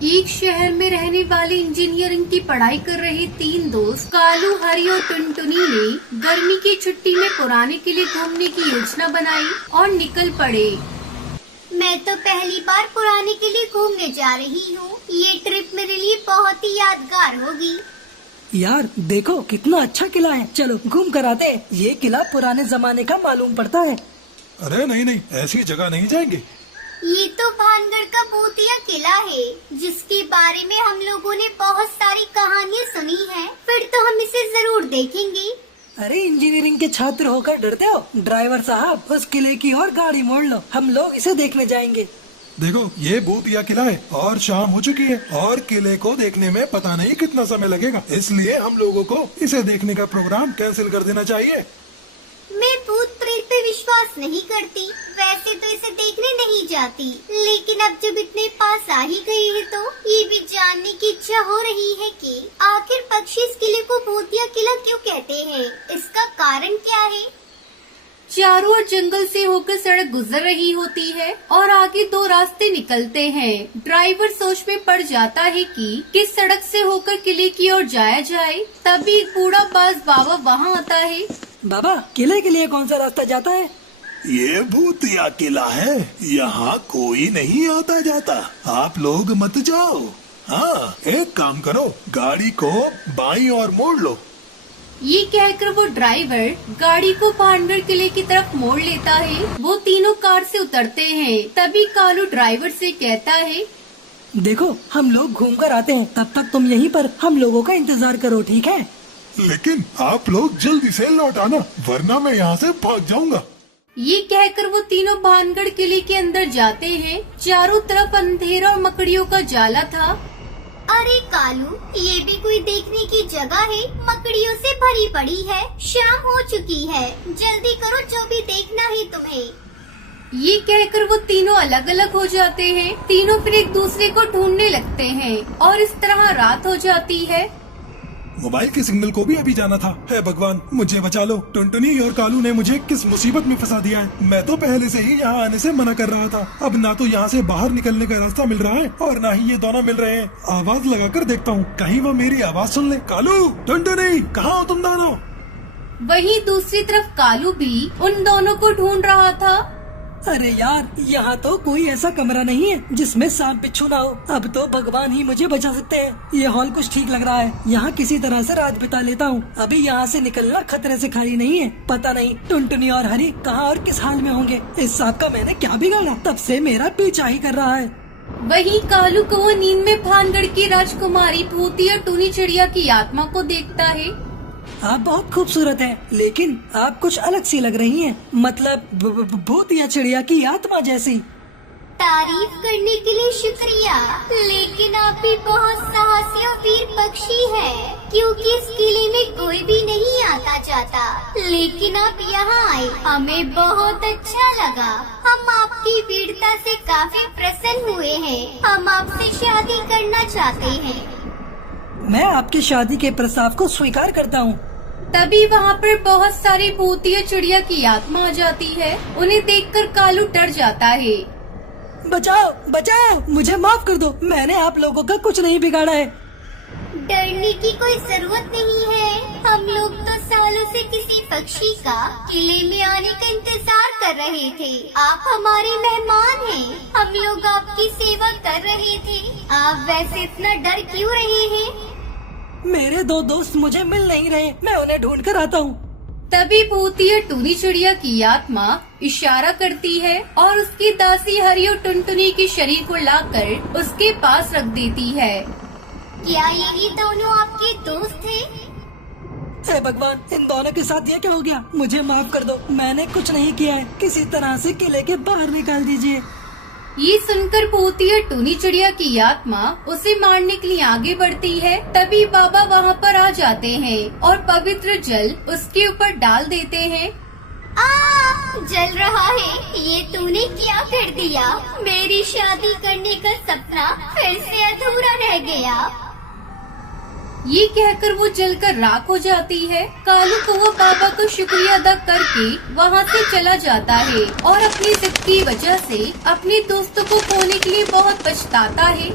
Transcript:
एक शहर में रहने वाले इंजीनियरिंग की पढ़ाई कर रहे तीन दोस्त कालू, हरी और टुनटुनी ने गर्मी की छुट्टी में पुराने किले घूमने की योजना बनाई और निकल पड़े। मैं तो पहली बार पुराने किले घूमने जा रही हूँ। ये ट्रिप मेरे लिए बहुत ही यादगार होगी। यार देखो कितना अच्छा किला है, चलो घूम कर आते हैं। ये किला पुराने जमाने का मालूम पड़ता है। अरे नहीं नहीं, ऐसी जगह नहीं जाएंगे। ये तो भानगढ़ का भूतिया किला है, जिसके बारे में हम लोगों ने बहुत सारी कहानियाँ सुनी हैं। फिर तो हम इसे जरूर देखेंगे। अरे इंजीनियरिंग के छात्र होकर डरते हो? ड्राइवर साहब उस किले की ओर गाड़ी मोड़ लो, हम लोग इसे देखने जाएंगे। देखो ये भूतिया किला है और शाम हो चुकी है और किले को देखने में पता नहीं कितना समय लगेगा, इसलिए हम लोगों को इसे देखने का प्रोग्राम कैंसिल कर देना चाहिए। मैं भूत प्रेत पे विश्वास नहीं करती, वैसे तो इसे देखने नहीं जाती, लेकिन अब जब इतने पास आ ही गए हैं तो ये भी जानने की इच्छा हो रही है कि आखिर पक्षी इस किले को भूतिया किला क्यों कहते हैं। इसका कारण क्या है? चारों ओर जंगल से होकर सड़क गुजर रही होती है और आगे दो रास्ते निकलते हैं। ड्राइवर सोच में पड़ जाता है कि किस सड़क से होकर किले की ओर जाया जाए। तभी एक बूढ़ा बाज बाबा वहाँ आता है। बाबा किले के लिए कौन सा रास्ता जाता है? ये भूतिया किला है, यहाँ कोई नहीं आता जाता, आप लोग मत जाओ। हाँ, एक काम करो, गाड़ी को बाईं ओर मोड़ लो। ये कहकर वो ड्राइवर गाड़ी को भानगढ़ किले की तरफ मोड़ लेता है। वो तीनों कार से उतरते हैं। तभी कालू ड्राइवर से कहता है, देखो हम लोग घूम कर आते हैं, तब तक तुम यहीं पर हम लोगों का इंतजार करो, ठीक है? लेकिन आप लोग जल्दी से लौट आना, वरना मैं यहाँ से भाग जाऊंगा। ये कहकर वो तीनों भानगढ़ किले के अंदर जाते हैं। चारों तरफ अंधेरा और मकड़ियों का जाला था। अरे कालू, ये भी कोई देखने की जगह है? मकड़ियों से भरी पड़ी है। शाम हो चुकी है, जल्दी करो जो भी देखना है तुम्हें। ये कहकर वो तीनों अलग अलग हो जाते हैं। तीनों फिर एक दूसरे को ढूंढने लगते हैं और इस तरह रात हो जाती है। मोबाइल के सिग्नल को भी अभी जाना था। हे भगवान, मुझे बचा लो। टुनटुनी और कालू ने मुझे किस मुसीबत में फंसा दिया है। मैं तो पहले से ही यहाँ आने से मना कर रहा था। अब ना तो यहाँ से बाहर निकलने का रास्ता मिल रहा है और ना ही ये दोनों मिल रहे हैं। आवाज लगाकर देखता हूँ, कहीं वो मेरी आवाज सुन ले। कालू, टुनटुनी, कहाँ हो तुम दोनों? वहीं दूसरी तरफ कालू भी उन दोनों को ढूंढ रहा था। अरे यार, यहाँ तो कोई ऐसा कमरा नहीं है जिसमें सांप बिच्छू ना हो। अब तो भगवान ही मुझे बचा सकते हैं। ये हॉल कुछ ठीक लग रहा है, यहाँ किसी तरह से रात बिता लेता हूँ। अभी यहाँ से निकलना खतरे से खाली नहीं है। पता नहीं टुनटुनी और हरी कहाँ और किस हाल में होंगे। इस सांप का मैंने क्या बिगाड़ा, तब से मेरा पीछा ही कर रहा है। वहीं कालू को वो नींद में भानगढ़ की राजकुमारी भूतिया टूनी चिड़िया की आत्मा को देखता है। आप बहुत खूबसूरत हैं, लेकिन आप कुछ अलग सी लग रही हैं। मतलब भूतिया चिड़िया की आत्मा जैसी। तारीफ करने के लिए शुक्रिया, लेकिन आप भी बहुत साहसी और वीर पक्षी है, क्योंकि इस किले में कोई भी नहीं आता जाता। लेकिन आप यहाँ आए, हमें बहुत अच्छा लगा। हम आपकी वीरता से काफी प्रसन्न हुए हैं। हम आपसे शादी करना चाहते हैं। मैं आपकी शादी के प्रस्ताव को स्वीकार करता हूँ। तभी वहाँ पर बहुत सारी भूतिया चिड़िया की आत्मा आ जाती है। उन्हें देखकर कालू डर जाता है। बचाओ बचाओ, मुझे माफ कर दो, मैंने आप लोगों का कुछ नहीं बिगाड़ा है। डरने की कोई जरूरत नहीं है। हम लोग तो सालों से किसी पक्षी का किले में आने का इंतजार कर रहे थे। आप हमारे मेहमान हैं। हम लोग आपकी सेवा कर रहे थे। आप वैसे इतना डर क्यों रहे हैं? मेरे दो दोस्त मुझे मिल नहीं रहे, मैं उन्हें ढूंढ कर आता हूँ। तभी भूतिया टूनी चिड़िया की आत्मा इशारा करती है और उसकी दासी हरी और टुनटुनी के शरीर को लाकर उसके पास रख देती है। क्या यही दोनों आपके दोस्त थे? हे भगवान, इन दोनों के साथ ये क्या हो गया? मुझे माफ कर दो, मैंने कुछ नहीं किया है। किसी तरह से किले के बाहर निकाल दीजिए। ये सुनकर भूतिया टूनी चिड़िया की आत्मा उसे मारने के लिए आगे बढ़ती है। तभी बाबा वहाँ पर आ जाते हैं और पवित्र जल उसके ऊपर डाल देते हैं। जल रहा है। ये तूने क्या कर दिया? मेरी शादी करने का सपना फिर से अधूरा रह गया। ये कहकर वो जलकर राख हो जाती है। कालू को वो बाबा को शुक्रिया अदा करके वहाँ से चला जाता है और अपनी जिद की वजह से अपने दोस्तों को खोने के लिए बहुत पछताता है।